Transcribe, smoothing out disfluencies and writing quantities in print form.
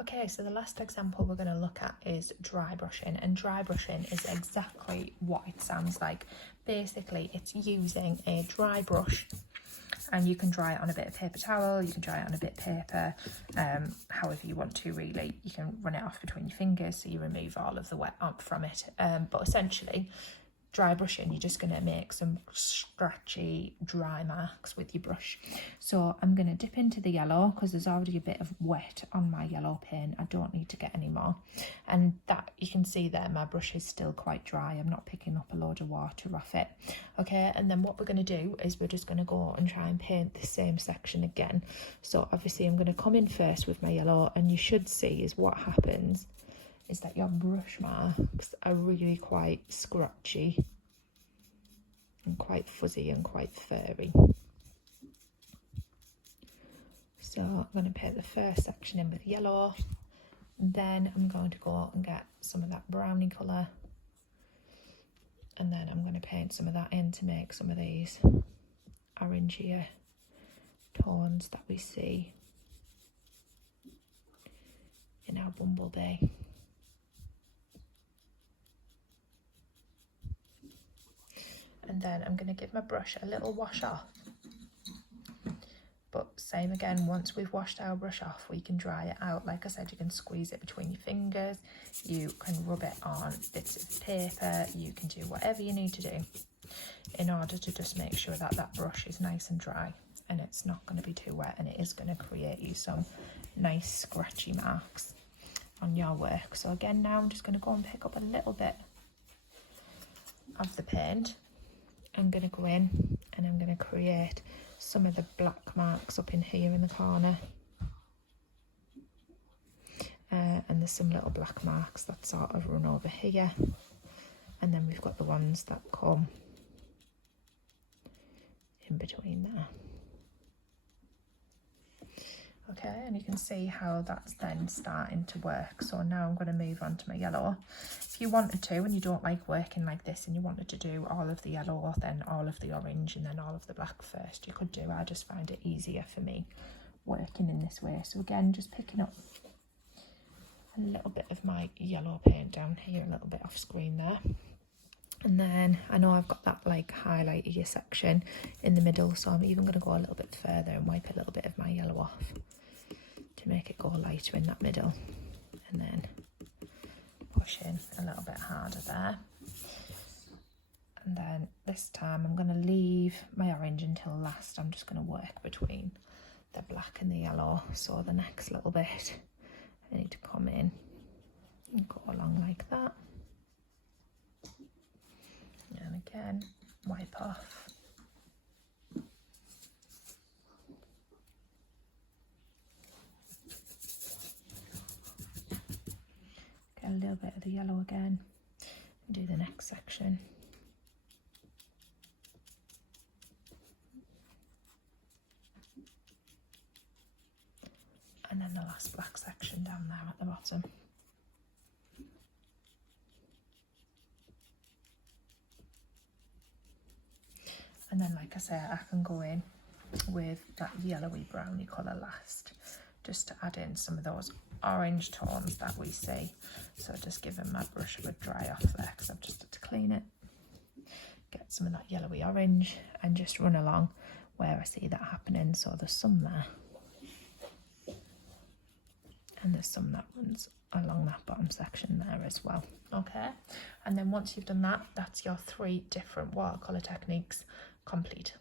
Okay, so the last example we're going to look at is dry brushing, and dry brushing is exactly what it sounds like. Basically, it's using a dry brush, and you can dry it on a bit of paper towel, you can dry it on a bit of paper, however you want to really. You can run it off between your fingers so you remove all of the wet from it. But essentially, dry brushing, you're just going to make some scratchy dry marks with your brush. So I'm going to dip into the yellow because there's already a bit of wet on my yellow paint. I don't need to get any more, and that you can see there my brush is still quite dry. I'm not picking up a load of water off it. Okay, and then what we're going to do is we're just going to go and try and paint the same section again. So obviously I'm going to come in first with my yellow, and you should see is what happens is that your brush marks are really quite scratchy and quite fuzzy and quite furry. So I'm going to paint the first section in with yellow, and then I'm going to go and get some of that browny colour, and then I'm going to paint some of that in to make some of these orangier tones that we see in our bumblebee. And then I'm going to give my brush a little wash off. But same again, once we've washed our brush off, we can dry it out. Like I said, you can squeeze it between your fingers, you can rub it on bits of paper, you can do whatever you need to do in order to just make sure that that brush is nice and dry and it's not going to be too wet, and it is going to create you some nice scratchy marks on your work. So again, now I'm just going to go and pick up a little bit of the paint. I'm going to go in and I'm going to create some of the black marks up in here in the corner, and there's some little black marks that sort of run over here, and then we've got the ones that come in between there. Okay, and you can see how that's then starting to work. So now I'm going to move on to my yellow. If you wanted to, and you don't like working like this, and you wanted to do all of the yellow, then all of the orange, and then all of the black first, you could do. I just find it easier for me working in this way. So again, just picking up a little bit of my yellow paint down here, a little bit off screen there. And then I know I've got that like highlighty section in the middle, so I'm even going to go a little bit further and wipe a little bit of my yellow off to make it go lighter in that middle, and then push in a little bit harder there. And then this time I'm going to leave my orange until last. I'm just going to work between the black and the yellow. So the next little bit I need to come in and go along like that, and again wipe off. Get a little bit of the yellow again and do the next section. And then the last black section down there at the bottom. And then, like I say, I can go in with that yellowy browny colour last, just to add in some of those orange tones that we see. So just giving my brush a good dry off there, because I've just had to clean it. Get some of that yellowy orange and just run along where I see that happening. So there's some there, and there's some that runs along that bottom section there as well. Okay, and then once you've done that, that's your 3 different watercolour techniques complete.